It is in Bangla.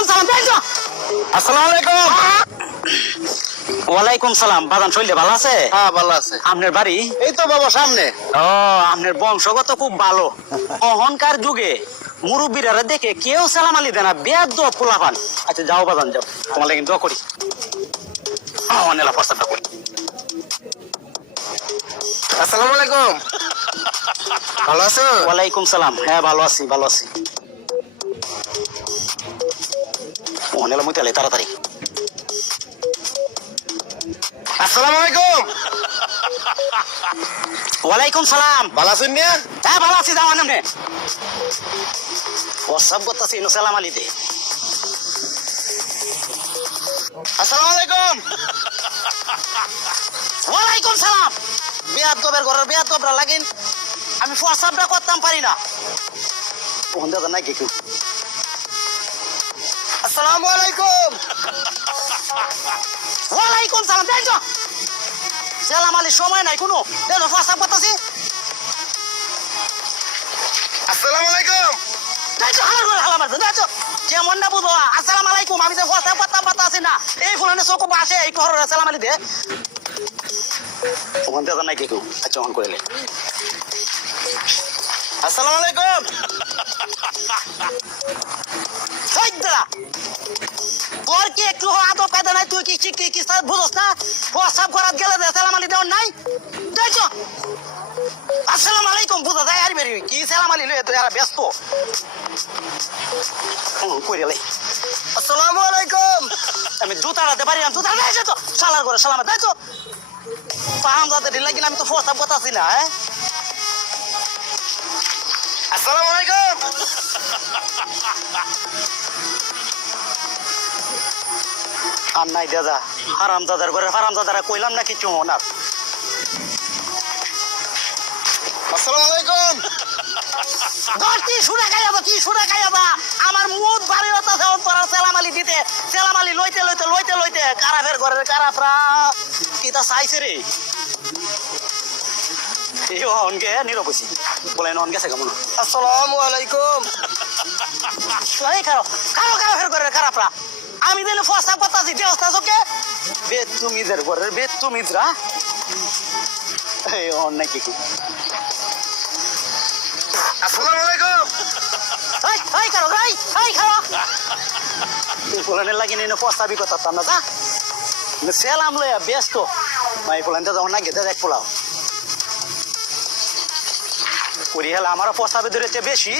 ওয়ালাইকুম সালাম তাইছো আসসালামু আলাইকুম। ওয়ালাইকুম সালাম বাজান শৈলে ভালো আছে হ্যাঁ ভালো আছে। আপনার বাড়ি এই তো বাবা সামনে। ও আপনার বংশগত খুব ভালো অহংকার যুগে মুরব্বীরা দেখে কেউ সালাম আলি দেয় না বেদ পোলাপান আচ্ছা যাও বাজান যাও তোমার লাগে দোয়া করি অনেলা প্রস্তাবটা করি আসসালামু আলাইকুম। ভালো আছো? ওয়ালাইকুম সালাম হ্যাঁ ভালো আছি ভালো আছি অনেলা মুইতালে তাড়াতাড়ি আসসালামু আলাইকুম। ওয়ালাইকুম সালাম ভালো আছেন না? হ্যাঁ ভালো আছি যাও আনন্দে প্রস্তাব করতেছি ইনো সালাম আলি দে আসসালামু আলাইকুম। ওয়ালাইকুম সালাম বেয়াদবের ঘরের বেয়াদবরা লাগিন আমি প্রস্তাবটা করতাম পারি না কোন দাদা নাই কেউ আসসালামু আলাইকুম। ওয়ালাইকুম সালাম দেখো সালাম আলী সময় নাই কোনো দেখো প্রস্তাব করতেছি আসসালামু আলাইকুম। দেখো হালার করে হালা মারছে দেখো কেমন না বুঝো আসসালাম আলাইকুম আমি যে প্রস্তাব করতাম পারতাছি না এই ফুলানে চোখ আসে এই ঘরের সালাম আলী দে ওখান দাদা নাই কেউ আচ্ছা অন করে আসসালামু আলাইকুম। তোর কি একটু আদব কায়দা নাই তুই কি বুঝোস না প্রস্তাব করার গেলে সালাম আলী দেওয়ার নাই দেখো আসসালাম আলাইকুম বুঝা যায় আর বেরি কি সালাম আলী লয়ে তো এরা ব্যস্ত কইরে লাই আসসালামু আলাইকুম। আমি জুতাড়াতে পারি না জুতা দেয় তো সালার করে সালামে দেয় তো পাহাম যাতে ঢিলা কিনা আমি তো প্রস্তাব করতেছি না হ্যাঁ আসসালামু আলাইকুম। আর নাই দাদা হারাম দাদার ঘরে হারাম দাদারা কইলাম না কিছু ওনার আসসালামু আলাইকুম। কি শুনে খাইয়াবা আমার মুখ বাড়ি হতা সেলাম আলী দিতে সেলাম আলী লইতে কারাফের ঘরের কারাফরা কিতা চাইছে রে এই অনকে নীরব হইছি বলে অন গেছে কেমন আসসালামু আলাইকুম। এই কারো কারাফের ঘরের কারাফরা আমি দিলে ফসা করতাছি দেওস্তা চোখে বেতুমিজের ঘরের বেতুমিজরা এই অন নাকি কি আসসালামু আলাইকুম। এই কারো এই খাওয়া তুই ফুলানের লাগি নিয়ে প্রস্তাবই করতাম না যা সেলাম লইয়া ব্যস্ত এই ফুলানটা যখন না গেতে দেখ পোলাও করি হেলা আমারও প্রস্তাবে ধরেছে বেশি